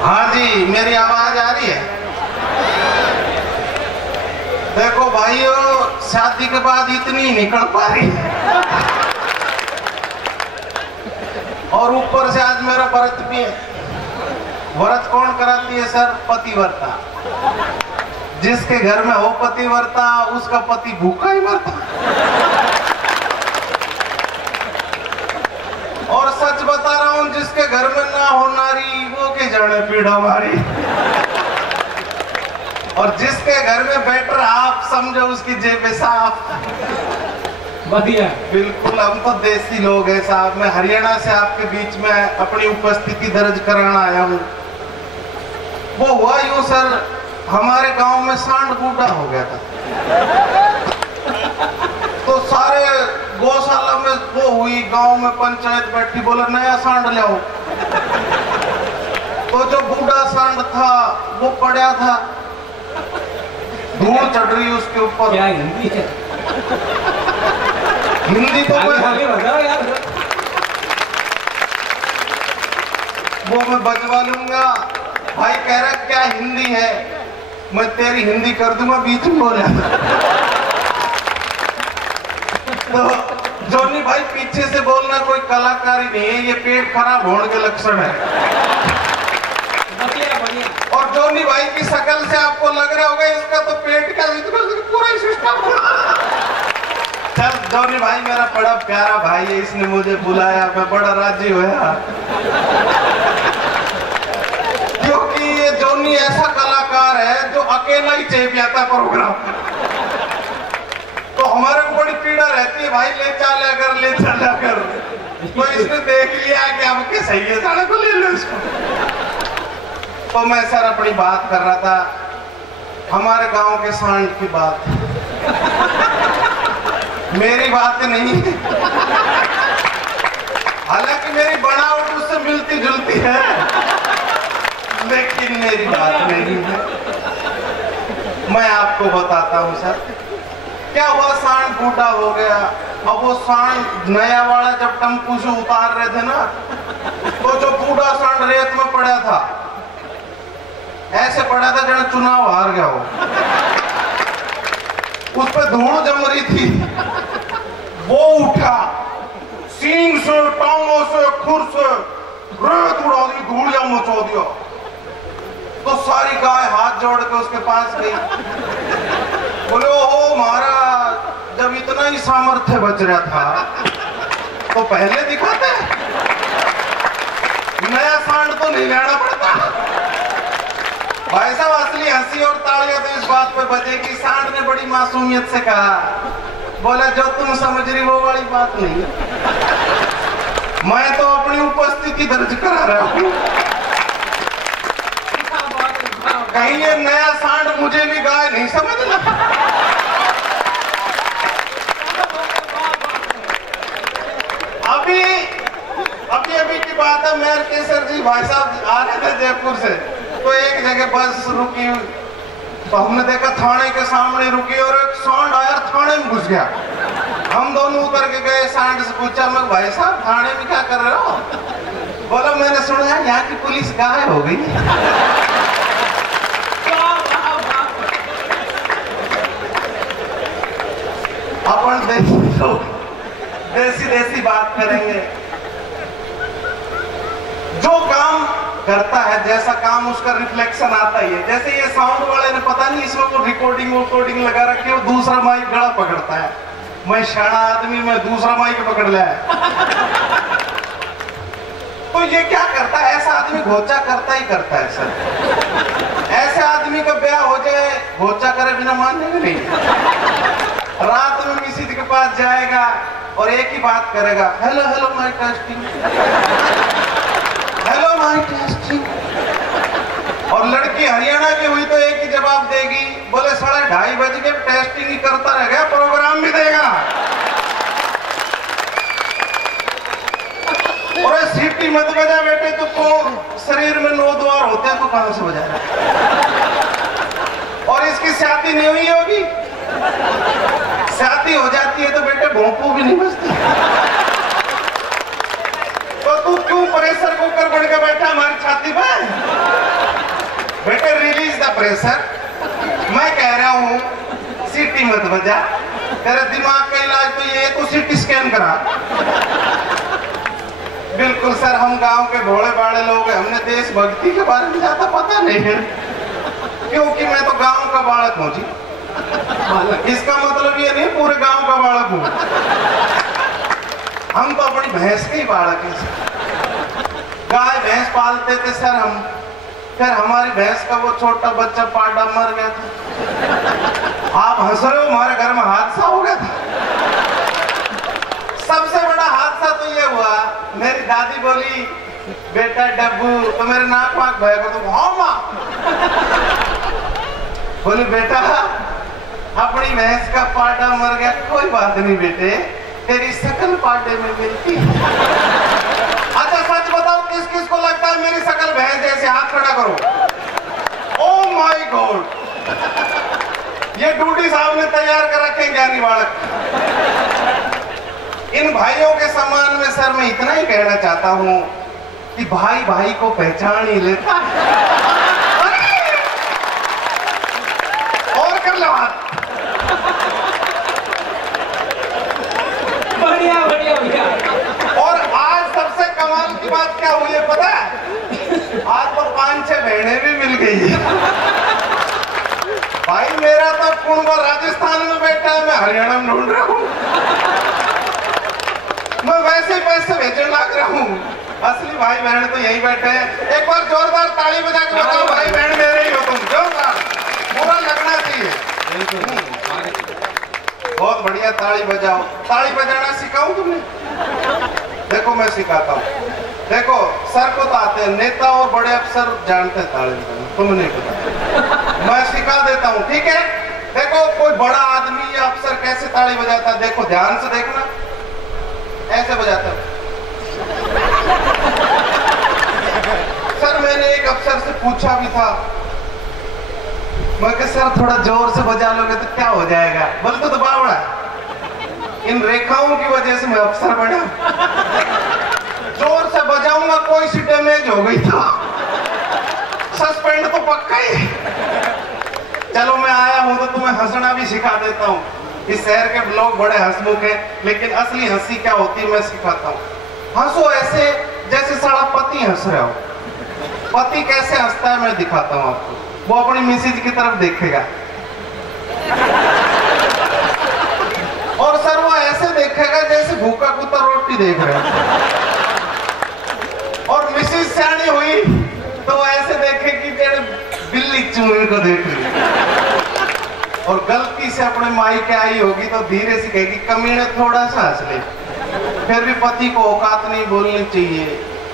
हाँ जी, मेरी आवाज आ रही है? देखो भाइयों, शादी के बाद इतनी निकल पा रही और ऊपर से आज मेरा व्रत भी है। व्रत कौन कराती है सर? पतिव्रता। जिसके घर में हो पतिव्रता उसका पति भूखा ही मरता। और सच बता रहा हूं, जिसके घर में ना हो नारी वो के जड़े पीड़ा मारी। और जिसके घर में बैटर आप समझो उसकी जेब साफ। बढ़िया। बिल्कुल, हम तो देसी लोग हैं साहब। मैं हरियाणा से आपके बीच में अपनी उपस्थिति दर्ज कराना आया हूँ। वो हुआ यूं सर, हमारे गांव में सांड बूढ़ा हो गया था। तो सारे गौशाला में वो हुई, गांव में पंचायत बैठी, बोला नया सांड ले आओ। तो जो बूढ़ा सांड था वो पड़ा था, धूल चढ़ रही उसके ऊपर। क्या हिंदी है? हिंदी तो आगे बताओ यार। वो मैं बजवा लूंगा। भाई कह रहा क्या हिंदी है, मैं तेरी हिंदी कर दूंगा, बीच में बोला। तो जॉनी भाई पीछे से बोलना कोई कलाकारी नहीं है, ये पेट खराब होने के लक्षण है। और जॉनी भाई की शक्ल से आपको लग रहा होगा इसका तो पेट का पूरा ही सिस्टम। चल जॉनी भाई मेरा बड़ा प्यारा भाई है, इसने मुझे बुलाया, मैं बड़ा राजी हुआ। क्योंकि ये जॉनी ऐसा कलाकार है जो अकेला ही चेपियाता प्रोग्राम। तो हमारे को बड़ी पीड़ा रहती है, भाई ले चला कर। तो इसने देख लिया कि अब के सही है, साले को ले लो इसको। तो मैं सर अपनी बात कर रहा था, हमारे गांव के सांड की बात। मेरी बात नहीं, हालांकि मेरी बनावट उससे मिलती जुलती है, लेकिन मेरी बात नहीं है। मैं आपको बताता हूं सर, क्या हुआ, सांड बूढ़ा हो गया। अब वो सांड नया वाला जब टम्पू से उतार रहे थे ना, तो जो बूढ़ा सांड रेत में पड़ा था, ऐसे पड़ा था जब चुनाव हार गया हो। उस पर धूल जम रही थी, वो उठा, सींग से, टांगों से, खुर से रेत उड़ा दी, धूल जम मचा दिया। तो सारी गाय हाथ जोड़ के उसके पास गई, बोले ओ महाराज, जब इतना ही सामर्थ्य बच रहा था तो पहले दिखाते, नया सांड तो नहीं लेना पड़ता। भाई साहब असली हंसी और तालियां तो इस बात पे बजेगी, सांड ने बड़ी मासूमियत से कहा, बोला जो तुम समझ रही वो वाली बात नहीं, मैं तो अपनी उपस्थिति दर्ज करा रहा हूँ। कहीं ये नया सांड मुझे भी गाय नहीं समझना। अभी की बात है, मेयर केसर जी भाई साहब आ रहे थे जयपुर से, तो एक जगह बस रुकी, तो हमने देखा थाने के सामने रुकी और एक सांड आया, थाने में घुस गया। हम दोनों उतर के गए, सांड से पूछा, मैं भाई साहब थाने में क्या कर रहे हो? बोला मैंने सुना है यहाँ की पुलिस गाय हो गई। अपन देसी बात करेंगे। जो काम करता है, जैसा काम उसका रिफ्लेक्शन आता ही है। जैसे ये साउंड वाले ने पता नहीं इसमें वो रिकॉर्डिंग लगा रखी है, वो दूसरा माइक गला पकड़ता है। मैं शाना आदमी, मैं दूसरा माइक पकड़ लिया है। तो ये क्या करता है, ऐसा आदमी घोचा करता ही करता है सर। ऐसे आदमी का ब्याह हो जाए, घोचा करे बिना मानेंगे नहीं। रात में किसी के पास जाएगा और एक ही बात करेगा, hello hello mic testing, hello mic testing. और लड़की हरियाणा की हुई तो एक ही जवाब देगी, बोले 2:30 बज के टेस्टिंग ही करता रहेगा, प्रोग्राम भी देगा। और सीटी मत बजा बेटे, तो शरीर में 9 द्वार होते हैं, तो कहां से बजाएगा? और इसकी शादी नहीं हुई होगी, शादी हो जाती है तो बेटे भोंपू भी नहीं बजती। तो तू क्यों प्रेशर कुकर बन के बैठा हमारी छाती पे? प्रेशर, मैं कह रहा हूँ सीटी मत बजा, तेरे दिमाग का इलाज तो ये तो सीटी स्कैन करा। बिल्कुल सर, हम गांव के भोले भाले लोग हैं, हमने देशभक्ति के बारे में ज्यादा पता नहीं है, क्योंकि मैं तो गांव का बालक हूँ जी। इसका मतलब ये नहीं पूरे गांव का बालक हूँ, हम तो अपनी भैंस के ही बालक हैं। गाय भैंस पालते थे सर हम, फिर हमारी भैंस का वो छोटा बच्चा पाडा मर गया था। आप हंस रहे हो, हमारे घर में हादसा हो गया था। सबसे बड़ा हादसा तो ये हुआ, मेरी दादी बोली बेटा डब्बू, तो मेरे नाक वाक भयेगा, तो हाँ माँ बोली बेटा अपनी भैंस का पाडा मर गया, कोई बात नहीं बेटे, तेरी शकल पाडे में मिलती। अच्छा सच बताओ, किस किस को लगता है मेरी शकल भैंस जैसे? हाथ खड़ा करो। ओ माय गॉड, ये ड्यूटी साहब ने तैयार कर रखे ज्ञानी बालक। इन भाइयों के सम्मान में सर मैं इतना ही कहना चाहता हूं कि भाई भाई को पहचान ही लेता है। और कर लो हाथ। बढ़िया बढ़िया भैया। और आज सबसे कमाल की बात क्या हुई है पता है? आज तो 5-6 बहनें भी मिल गई है। भाई मेरा तो कुंबा राजस्थान में बैठा है, मैं हरियाणा में ढूंढ रहा हूँ। मैं वैसे पैसे भेजने लग रहा हूँ। असली भाई बहन तो यही बैठे हैं। एक बार जोरदार ताली बजा के बताओ भाई बहन मेरे ही हो तुम। जोरदार पूरा लगना चाहिए। बहुत बढ़िया, ताली बजाओ। ताली बजाना सिखाऊं तुम्हें? देखो मैं सिखाता हूँ। देखो सर को तो आते हैं, नेता और बड़े अफसर जानते हैं ताली बजाना, तुम्हें नहीं पता। मैं सिखा देता हूँ, ठीक है? देखो कोई बड़ा आदमी या अफसर कैसे ताली बजाता है, देखो ध्यान से देखना, ऐसे बजाता है। सर मैंने एक अफसर से पूछा भी था, मैं कहा सर थोड़ा जोर से बजा लोगे तो क्या हो जाएगा? बोलते तो बावड़ा, इन रेखाओं की वजह से मैं अफसर बना। जोर से बजाऊंगा कोई सी डैमेज हो गई तो सस्पेंड तो पक्का ही। चलो मैं आया हूं तो तुम्हें हंसना भी सिखा देता हूँ। इस शहर के लोग बड़े हंसमुख हैं, लेकिन असली हंसी क्या होती है मैं सिखाता हूँ। हंसो ऐसे जैसे सारा पति हंस रहा हो। पति कैसे हंसता है मैं दिखाता हूँ आपको। वो अपनी मिसेज की तरफ देखेगा और सर वो ऐसे देखेगा जैसे भूखा कुत्ता रोटी देख रहा है। और मिसेज सियानी हुई तो ऐसे देखेगी तेरे बिल्ली चूहे को देख रही। और गलती से अपने माई के आई होगी तो धीरे से कहेगी कमीने थोड़ा सा हंस ले। फिर भी पति को औकात नहीं बोलनी चाहिए,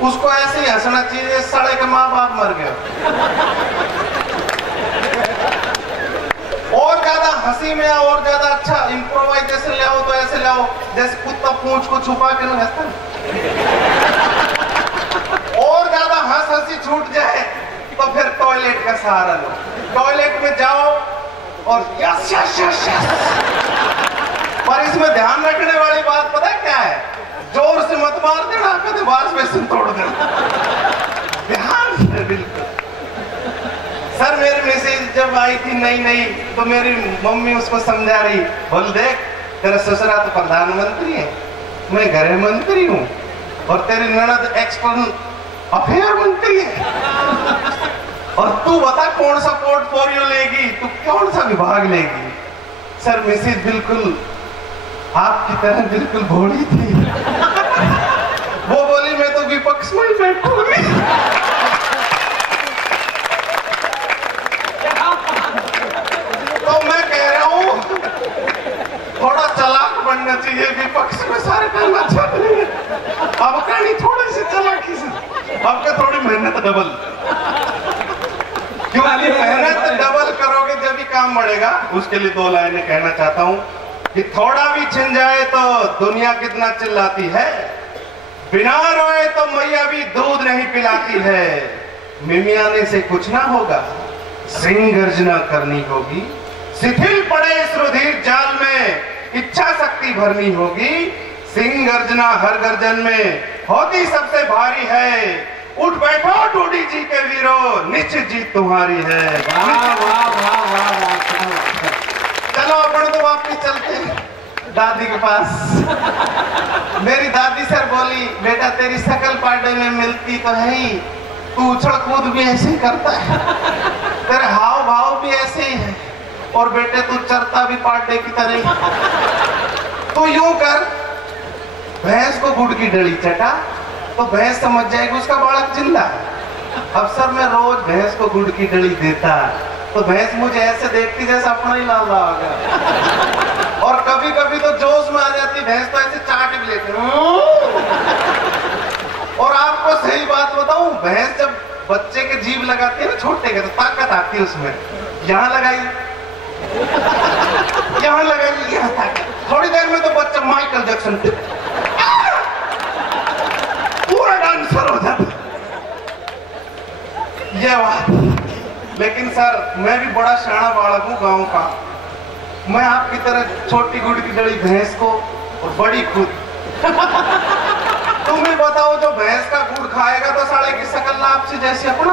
उसको ऐसे ही हंसना चाहिए साले के माँ बाप मर गए। और ज्यादा हंसी में और ज्यादा अच्छा इम्प्रोवाइजेशन ले आओ तो ऐसे ले आओ जैसे कुत्ता पूंछ को छुपा के ना हंसता। और ज्यादा हंसी छूट जाए तो फिर टॉयलेट का सहारा लो। टॉयलेट में जाओ और यस यस यस यस। पर इसमें ध्यान रखने वाली बात पता है क्या है? जोर से मत मार देना, कभी वाश बेसिन तोड़ देना। ध्यान से बिल्कुल। सर मेरी मैसेज जब आई थी नई नई तो मेरी मम्मी उसको समझा रही, बोल देख तेरा ससुरा तो प्रधानमंत्री है, मैं गृह मंत्री हूँ और तेरी ननद एक्सटर्नल अफेयर मंत्री है, और तू बता कौन सा पोर्टफोलियो लेगी, तू कौन सा विभाग लेगी। सर मैसेज बिल्कुल आपकी तरह बिल्कुल भोली थी। वो बोली मैं तो विपक्ष में ही बैठूंगी। तो मैं कह रहा हूं थोड़ा चालाक बनना चाहिए, विपक्ष में सारे काम अच्छा नहीं है। अब कहानी थोड़ी सी चालाकी से, अब का थोड़ी मेहनत डबल, क्योंकि मेहनत डबल करोगे जब भी काम बढ़ेगा। उसके लिए 2 लाइनें कहना चाहता हूं कि थोड़ा भी छिन जाए तो दुनिया कितना चिल्लाती है, बिना रोए तो मैया भी दूध नहीं पिलाती है, मिमियाने से कुछ ना होगा, सिंह गर्जना करनी होगी, शिथिल पड़े इस रुधिर जाल में इच्छा शक्ति भरनी होगी, सिंह गर्जना हर गर्जन में होती सबसे भारी है, उठ बैठो टूडी जी के वीरो, निश्चित जीत तुम्हारी है। वाह वाह वाह वाह वाह। चलो अपन तो वापिस चलते हैं दादी के पास। मेरी दादी सर बोली, बेटा तेरी शकल पार्टे में मिलती तो है ही, तू उछल कूद भी ऐसे ही करता है, तेरे हाव भाव भी ऐसे ही है, और बेटे तू चरता भी पार्टे की तरह। तो यूं कर, भैंस को गुड़ की डली चटा तो भैंस समझ जाएगी उसका बालक जिंदा है। अब सर मैं रोज भैंस को गुड़ की डली देता तो भैंस मुझे ऐसे देखती जैसे अपना ही लाल आ गया, और कभी कभी तो जोश में आ जाती भैंस, तो ऐसे चाट भी लेती। और आपको सही बात बताऊं, भैंस जब बच्चे के जीभ लगाती है ना छोटे के, तो ताकत आती है उसमें। यहाँ लगाई, यहाँ लगाई, यहाँ ताकत। थोड़ी देर में तो बच्चा माइकल जैक्सन पूरा डांसर हो जाता। ये बात। लेकिन सर मैं भी बड़ा शाना बालक हूँ गाँव का, मैं आपकी तरह छोटी गुड़ की डली भैंस को और बड़ी खुद। तुम ही बताओ, जो भैंस का गुड़ खाएगा तो साले की शकल आपसे जैसी अपना।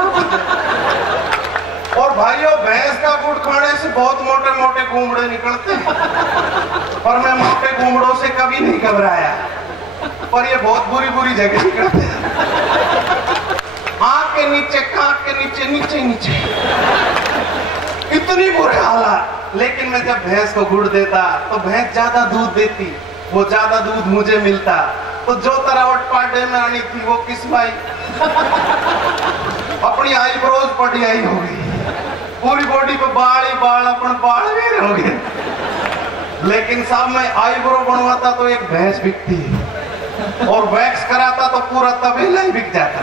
और भाइयों, भैंस का गुड़ खाने से बहुत मोटे मोटे घूमड़े निकलते हैं, पर मैं मोटे घूमड़ों से कभी नहीं घबराया, पर ये बहुत बुरी बुरी जगह निकलते हैं। आँख के नीचे, कांख के नीचे, नीचे नीचे, इतनी बुरे हालात। लेकिन मैं जब भैंस को गुड़ देता तो भैंस ज्यादा दूध देती, वो ज्यादा दूध मुझे मिलता, तो जो तरावट पार्टे में आनी थी वो किस्माई। अपनी आईब्रोज पटी आई हो गई, पूरी बॉडी पे बाल ही बाल, अपन बाल भी हो गए। लेकिन साहब मैं आईब्रो बनवाता तो एक भैंस बिकती, और वैक्स कराता तो पूरा तबेला ही बिक जाता।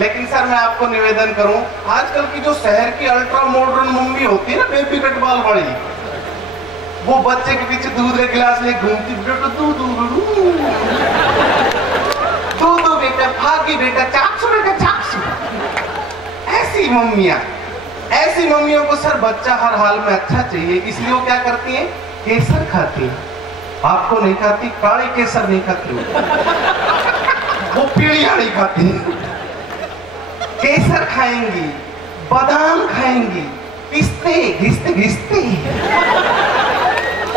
लेकिन सर मैं आपको निवेदन करूं, आजकल की जो शहर की अल्ट्रा मॉडर्न मम्मी होती है ना, बेबी कट बाल वाली, वो बच्चे के पीछे दूध का गिलास ले घूमती, बेटा दूध दूध बेटा, भागी बेटा, चाकसू बेटा चाकसू। ऐसी मम्मियों को सर बच्चा हर हाल में अच्छा चाहिए, इसलिए वो क्या करती है, केसर खाती है। आपको नहीं खाती, काली केसर नहीं खाती, वो पीली नहीं खाती। केसर खाएंगी, बादाम खाएंगी, पिस्ते घिसते घिसते।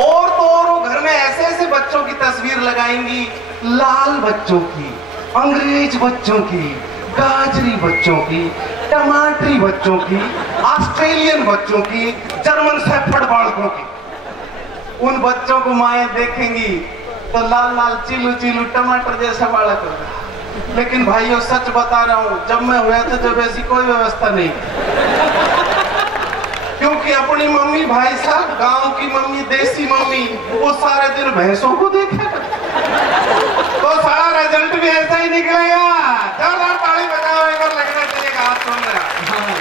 और तो और वो घर में ऐसे ऐसे बच्चों की तस्वीर लगाएंगी, लाल बच्चों की, अंग्रेज बच्चों की, गाजरी बच्चों की, टमाटरी बच्चों की, ऑस्ट्रेलियन बच्चों की, जर्मन शेफर्ड बालकों की। उन बच्चों को माएं देखेंगी तो लाल लाल चिलू चिलू टमाटर जैसा बालक होगा। लेकिन भाइयों सच बता रहा हूं, जब मैं हुआ था जब ऐसी कोई व्यवस्था नहीं, क्योंकि अपनी मम्मी भाई साहब, गांव की मम्मी, देसी मम्मी, वो सारे दिन भैंसों को देखे, तो सारा रिजल्ट भी ऐसा ही निकलेगा। जोरदार ताली बजाओ, एक और लगना चाहिए हाथ सुन रहा।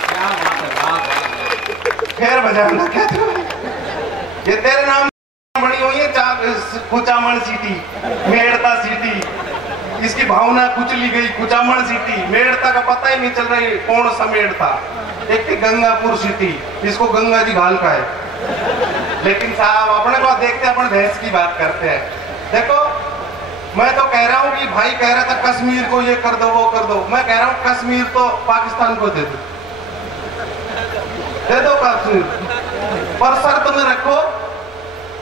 क्या बात है, खैर बजाना क्या था, ये तेरे नाम बनी हुई है, कुचामण सिटी, मेड़ता सिटी। इसकी भावना कुचली गई, कुचामण सिटी, मेड़ता का पता ही नहीं चल रहा है कौन सा मेड़ता। एक थी गंगापुर सिटी, इसको गंगा जी घाल का है। लेकिन साहब अपने को देखते अपन भैंस की बात करते हैं। देखो मैं तो कह रहा हूँ कि भाई कह रहा था कश्मीर को ये कर दो वो कर दो, मैं कह रहा हूँ कश्मीर तो पाकिस्तान को दे दो कश्मीर, पर शर्त में रखो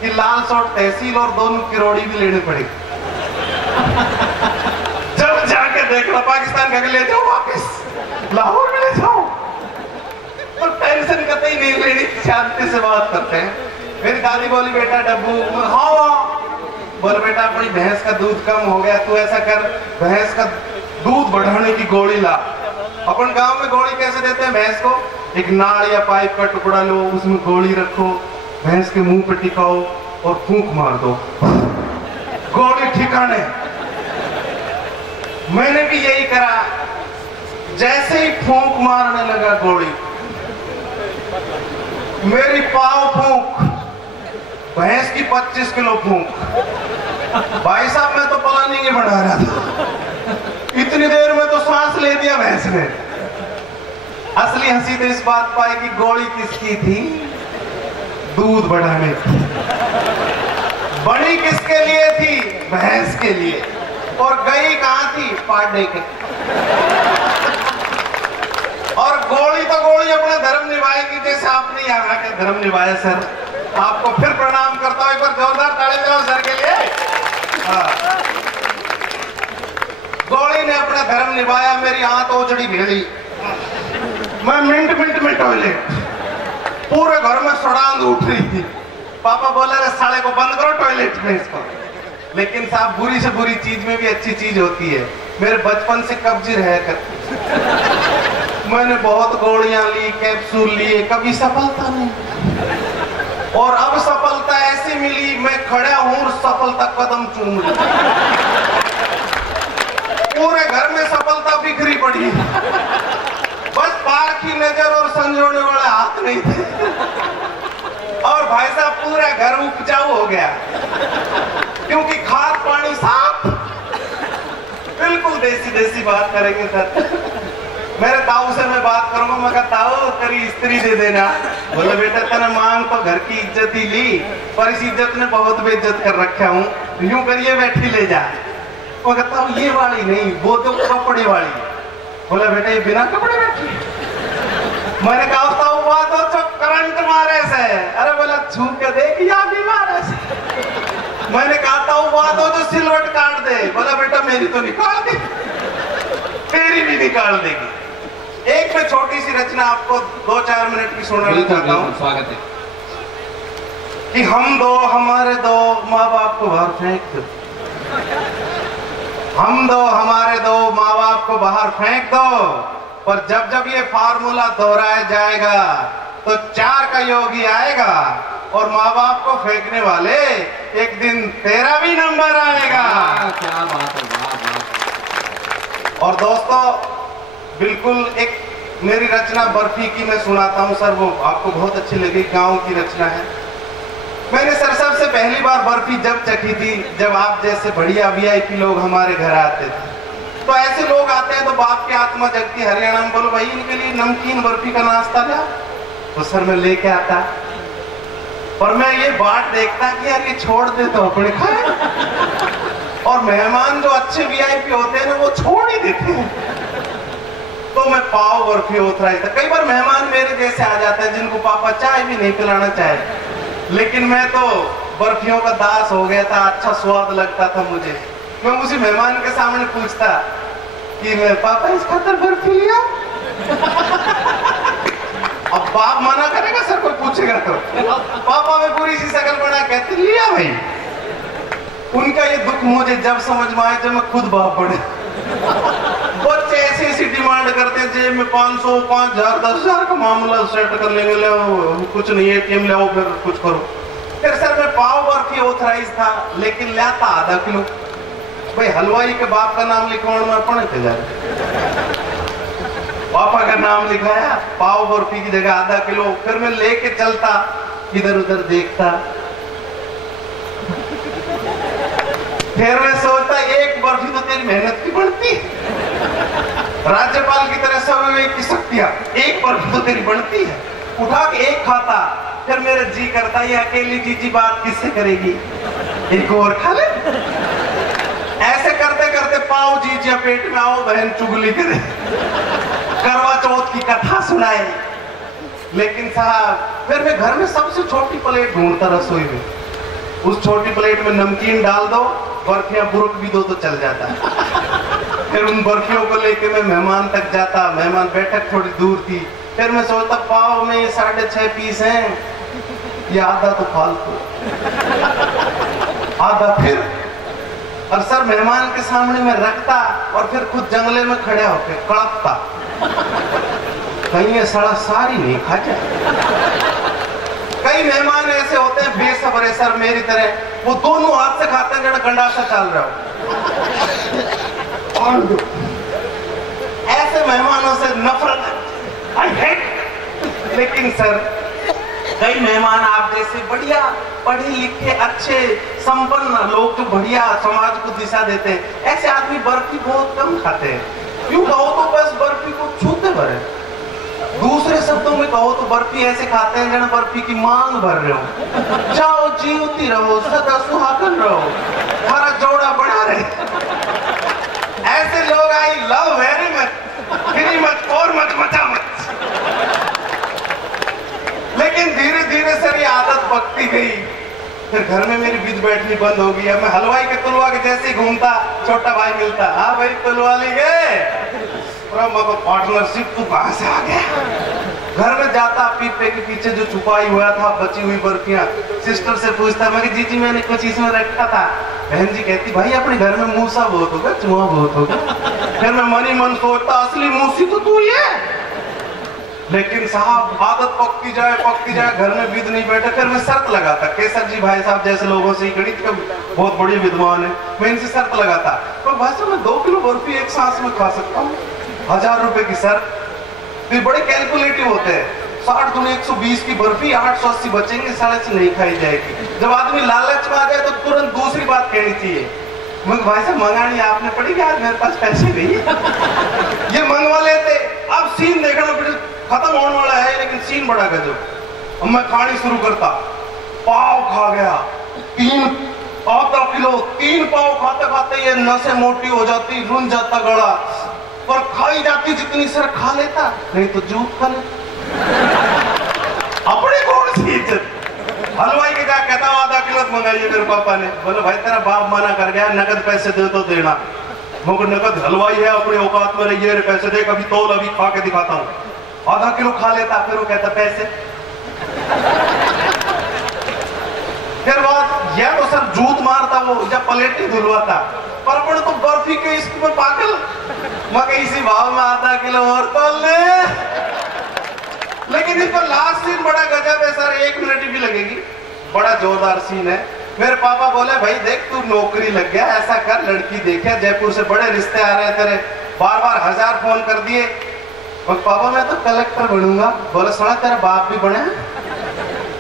कि लाल सोट तहसील और दोनों किरोड़ी भी लेनी पड़ेगी। जब जाके देख लो पाकिस्तान का ले जाओ वापस, लाहौर में ले जाओ, तो टेंशन कतई नहीं लेनी, शांति से बात करते हैं। मेरी दादी बोली बेटा डब्बू, हाँ बोल बेटा अपनी भैंस का दूध कम हो गया, तू ऐसा कर भैंस का दूध बढ़ाने की गोली ला। अपन गांव में गोली कैसे देते हैं भैंस को, एक नाड़ या पाइप का टुकड़ा लो, उसमें गोली रखो, भैंस के मुंह पे टिकाओ और फूंक मार दो, गोली ठिकाने। मैंने भी यही करा, जैसे ही फूंक मारने लगा गोली, मेरी पाव फूंक, भैंस की 25 किलो फूंक। भाई साहब मैं तो प्लानिंग ही बढ़ा रहा था, इतनी देर में तो सांस ले दिया भैंस ने। असली हंसी तो इस बात पाई कि गोली किसकी थी, दूध बढ़ाने की। बड़ी किसके लिए थी, भैंस के लिए, और गई कहां थी, पाड़ने के। गोली तो गोली अपना धर्म निभाएगी, जैसे आपने यहाँ के धर्म निभाया सर। आपको फिर प्रणाम करता हूँ, एक बार जोरदार ताली बजाओ सर के लिए। हाँ। गोली ने अपना धर्म निभाया, मेरी आंत ओजड़ी भेली। मैं मिनट में टॉयलेट, पूरे घर में सड़ांग उठ रही थी। पापा बोला रे साले को बंद करो टॉयलेट में इसको। लेकिन साहब बुरी से बुरी चीज में भी अच्छी चीज होती है। मेरे बचपन से कब्ज रह कर मैंने बहुत गोलियां ली, कैप्सूल लिए, कभी सफलता नहीं। और अब सफलता ऐसी मिली, मैं खड़ा हूं सफलता कदम चूम ली। पूरे घर में सफलता बिखरी पड़ी, बस पार की नजर और संजोने वाले हाथ नहीं थे। और भाई साहब पूरा घर उपजाऊ हो गया, क्योंकि खाद पानी साफ। बिल्कुल देसी देसी बात करेंगे सर। मेरे ताऊ से मैं बात करूंगा, मैं कहता ताऊ तेरी स्त्री दे देना। बोले बेटा तेने मांग तो घर की इज्जत ही ली, पर इस इज्जत ने बहुत बेइज्जत कर रखा हूँ, यूं करिए बैठी ले जा। वो कहता हूँ ये वाली नहीं, वो तो कपड़े वाली। बोला बेटा ये बिना कपड़े बैठी। मैंने कहा ताऊ बात हो तो करंट मारे से। अरे बोला छू के देख या भी मारे से। मैंने कहा ताऊ बात हो तो सिलवट काट दे। बोला बेटा मेरी तो निकाल दी, तेरी भी निकाल देगी। एक में छोटी सी रचना आपको 2-4 मिनट की सुनाना चाहता हूँ। स्वागत है। कि हम दो हमारे दो माँ बाप को बाहर फेंक दो, हम दो हमारे दो माँ बाप को बाहर फेंक दो, पर जब जब ये फार्मूला दोहराया जाएगा तो 4 का योग ही आएगा, और माँ बाप को फेंकने वाले एक दिन तेरा भी नंबर आएगा। क्या बात है, वाह वाह। और दोस्तों बिल्कुल एक मेरी रचना बर्फी की मैं सुनाता हूँ सर, वो आपको बहुत अच्छी लगी, गांव की रचना है। मैंने सर सबसे पहली बार बर्फी जब चखी थी, जब आप जैसे बढ़िया वीआईपी लोग हमारे घर आते थे। तो ऐसे लोग आते हैं तो बाप की आत्मा जगती, हरियाणा में बोलो भाई इनके लिए नमकीन बर्फी का नाश्ता ला। तो सर मैं लेके आता, और मैं ये बात देखता कि यार ये छोड़ दे तो अपने खाए, और मेहमान जो अच्छे वीआईपी होते हैं ना वो छोड़ ही देते हैं। तो मैं पाव बर्फी उतराई था। कई बार मेहमान मेरे जैसे आ जाते हैं जिनको पापा चाय भी नहीं पिलाना चाहे, लेकिन मैं तो बर्फियों का दास हो गया था, अच्छा स्वाद लगता था मुझे। मैं उसी मेहमान के सामने पूछता कि मैं पापा इस खातर बर्फी लिया। अब बाप मना करेगा सर, कोई पूछेगा तो। पापा में पूरी सी शकल बना कहते लिया भाई। उनका ये दुख मुझे जब समझ में आया जब मैं खुद बाप बने। बच्चे ऐसी ऐसी डिमांड करते हैं, जेब में 500, 5000, 10,000 का मामला सेट कर लेंगे, ले कुछ नहीं एटीएम ले आओ फिर कुछ करो। फिर सर मैं पाव बर्फी ऑथराइज था, लेकिन लाता आधा किलो। भाई हलवाई के बाप का नाम लिखवाने में पड़े थे जाए, पापा का नाम लिखाया, पाव बर्फी की जगह आधा किलो। फिर मैं लेके चलता, इधर उधर देखता, फिर मैं सोचता एक बर्फी तो तेरी मेहनत की बढ़ती, राज्यपाल की तरह सब की शक्तियां, एक बर्फी तो तेरी बढ़ती है। उठा के एक खाता, फिर मेरा जी करता ये अकेली जीजी बात किससे करेगी, एक और खा ले। ऐसे करते करते पाव जीजिया पेट में आओ बहन चुगली करे, करवा चौथ की कथा सुनाए। लेकिन साहब फिर मैं घर में सबसे छोटी प्लेट ढूंढता रसोई में, उस छोटी प्लेट में नमकीन डाल दो, बर्फियां बुरुक भी दो तो चल जाता है। फिर उन बर्फियों को लेके मैं मेहमान तक जाता, मेहमान बैठक थोड़ी दूर थी। फिर मैं सोचता पाव में 6.5 पीस हैं, ये आधा तो फालतू, आधा फिर। और सर मेहमान के सामने मैं रखता और फिर खुद जंगले में खड़े होकर कड़पता, कहीं ये सड़ा सारी नहीं खा जाए। कई मेहमान ऐसे होते हैं बेसब्र है सर मेरी तरह, वो दोनों हाथ से खाते हैं जरा गंडासा चल रहा हो। ऐसे मेहमानों से नफरत, आई हेट। लेकिन सर कई मेहमान आप जैसे बढ़िया पढ़े लिखे अच्छे संपन्न लोग जो बढ़िया समाज को दिशा देते हैं, ऐसे आदमी बर्फी बहुत कम खाते हैं। क्यों कहो तो बस बर्फी को छूते भरे। दूसरे शब्दों में कहो तो बर्फी ऐसे खाते हैं जन बर्फी की मांग भर रहे हो, जाओ जीवती रहो सदा सुहागन रहो, हमारा जोड़ा बढ़ा रहे। ऐसे लोग I love very much, free मत और मत मचा मत। पकती गई। फिर घर में मेरी विध बैठनी बंद हो गई। अब मैं हलवाई के तुलवा के जैसे ही घूमता, छोटा भाई मिलता, हाँ भाई तुलवा ली गए, पार्टनरशिप तू कहां से आ गया। घर में जाता, पीपे के पीछे जो छुपाई हुआ था बची हुई बर्फियां, सिस्टर से पूछता, मैं जी जी मैंने कुछ इसमें रखा था। बहन जी कहती, भाई अपने घर में मूसा बहुत होगा, चूहा बहुत होगा। फिर मैं मनी मन सोचता, असली मूसी तो तू ही है। लेकिन साहब आदत पकती जाए, घर में विध नहीं बैठे। फिर मैं शर्त लगाता, केसर जी भाई साहब जैसे लोगों से, गणित का बहुत बड़ी विद्वान है, मैं इनसे शर्त लगाता, तो भाई साहब मैं 2 किलो बर्फी एक सांस में खा सकता हूँ, 1000 रुपए की शर्त। तो बड़े कैलकुलेटिव होते हैं। 60 दूनी 120 की बर्फी 880 बचेंगे, 150 नहीं खाई जाएगी। जब आदमी लालच में आ जाए तो तुरंत दूसरी बात कहनी चाहिए, मैं भाई साहब मंगानी आपने पड़ी क्या, मेरे पास पैसे नहीं। ये मंगवा लेते। अब सीन देखना फिर खत्म होने वाला है, लेकिन सीन बड़ा गजब। अब मैं खानी शुरू करता, पाव खा गया 3 किलो, 3 पाव खाते खाते ये नसें मोटी हो जाती, रुन जाता गला, पर खाई जाती जितनी सर खा लेता, नहीं तो जूत खा लेता। अपनी कौन सी इज्जत। हलवाई के क्या कहता, आधा किलो मंगाइए। मेरे पापा ने बोले, भाई तेरा बाप मना कर गया, नकद पैसे दे तो देना। मगर नकद हलवाई है, अपने औकात में रहिए, पैसे दे, कभी तौल, अभी खा के दिखाता हूँ। आधा किलो खा लेता, फिर वो कहता पैसे। फिर बाद या तो सर जूत मारता वो, या प्लेट ही धुलवाता, पर अपन तो बर्फी के इसमें पागल। मैं इसी भाव में आधा किलो और तौल ले। लेकिन इस पर लास्ट सीन बड़ा गजब है सर, 1 मिनट भी लगेगी, बड़ा जोरदार सीन है। मेरे पापा बोले, भाई देख तू नौकरी लग गया, ऐसा कर, लड़की देखा, जयपुर से बड़े रिश्ते आ रहे तेरे, बार 1000 फोन कर दिए। और पापा मैं तो कलेक्टर बनूंगा। बोले, सुना तेरा बाप भी बने,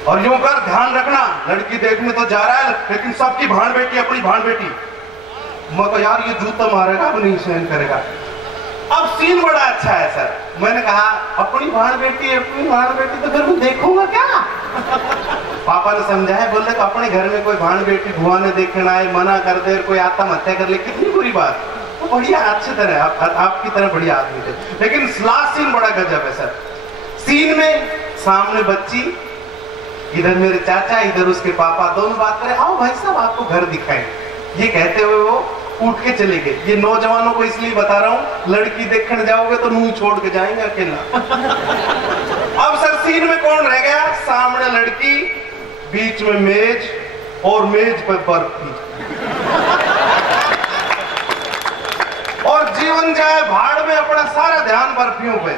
और यूं कर, ध्यान रखना, लड़की देखने तो जा रहा है, लेकिन सबकी भाण बेटी, अपनी भाण बेटी। मैं तो यार ये जूता मारेगा, अब नहीं सहन करेगा। अब सीन बड़ा अच्छा है सर। मैंने कहा, अपनी भाण बेटी तो फिर मैं देखूंगा क्या। पापा ने समझाया, बोले तो अपने घर में कोई भाण बेटी भुआ ने देखना है, मना कर दे, कोई आत्महत्या कर ले, कितनी बुरी बात। वो बढ़िया अच्छी तरह आपकी तरह बढ़िया आदमी थे। लेकिन लास्ट सीन बड़ा गजब है सर। सीन में सामने बच्ची, इधर मेरे चाचा, इधर उसके पापा, दोनों बात करें, आओ भाई साहब आपको घर दिखाएं। ये कहते हुए वो उठ के चले गए। ये नौजवानों को इसलिए बता रहा हूं, लड़की देखने जाओगे तो मुंह छोड़ के जाएंगे अकेला। अब सर सीन में कौन रह गया, सामने लड़की, बीच में मेज, और मेज पे बर्फी, और जीवन जाए भाड़ में, अपना सारा ध्यान बर्फियों पे।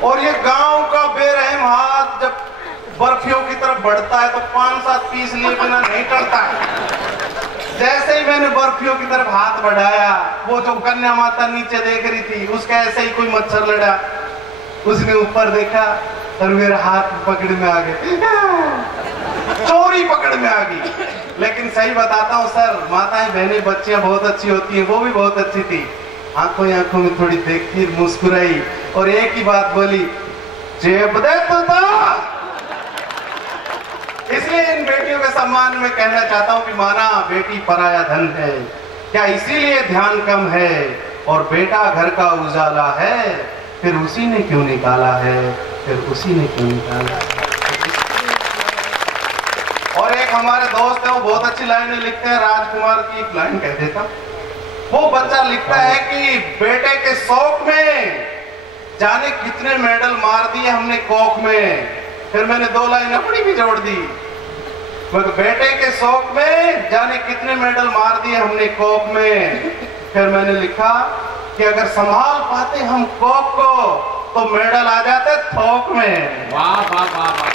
और ये गांव का बेरहम हाथ जब बर्फियों की तरफ बढ़ता है तो 5-7 पीस लिए बिना नहीं टलता है। जैसे ही मैंने बर्फियों की तरफ हाथ बढ़ाया, वो जो कन्या माता नीचे देख रही थी, उसका ऐसे ही कोई मच्छर लड़ा, उसने ऊपर देखा और मेरा हाथ पकड़ में आ गया, चोरी पकड़ में आ गई। लेकिन सही बताता हूँ सर, माताएं बहनें बच्चियां बहुत अच्छी होती हैं, वो भी बहुत अच्छी थी। आंखों आंखों में थोड़ी देखती, मुस्कुराई, और एक ही बात बोली, जेब दे तो दो। इसलिए इन बेटियों के सम्मान में कहना चाहता हूँ कि माना बेटी पराया धन है, क्या इसीलिए ध्यान कम है, और बेटा घर का उजाला है, फिर उसी ने क्यों निकाला है, फिर उसी ने क्यों निकाला है। और एक हमारे दोस्त है, वो बहुत अच्छी लाइनें लिखते हैं, राजकुमार की एक लाइन कह देता। वो बच्चा लिखता है कि बेटे के शौक में जाने कितने मेडल मार दिए हमने कोख में। फिर मैंने 2 लाइन अपनी भी जोड़ दी, बेटे के शौक में जाने कितने मेडल मार दिए हमने कोक में। फिर मैंने लिखा कि अगर संभाल पाते हम कोक को तो मेडल आ जाते थोक में। वाह वाह वाह वाह।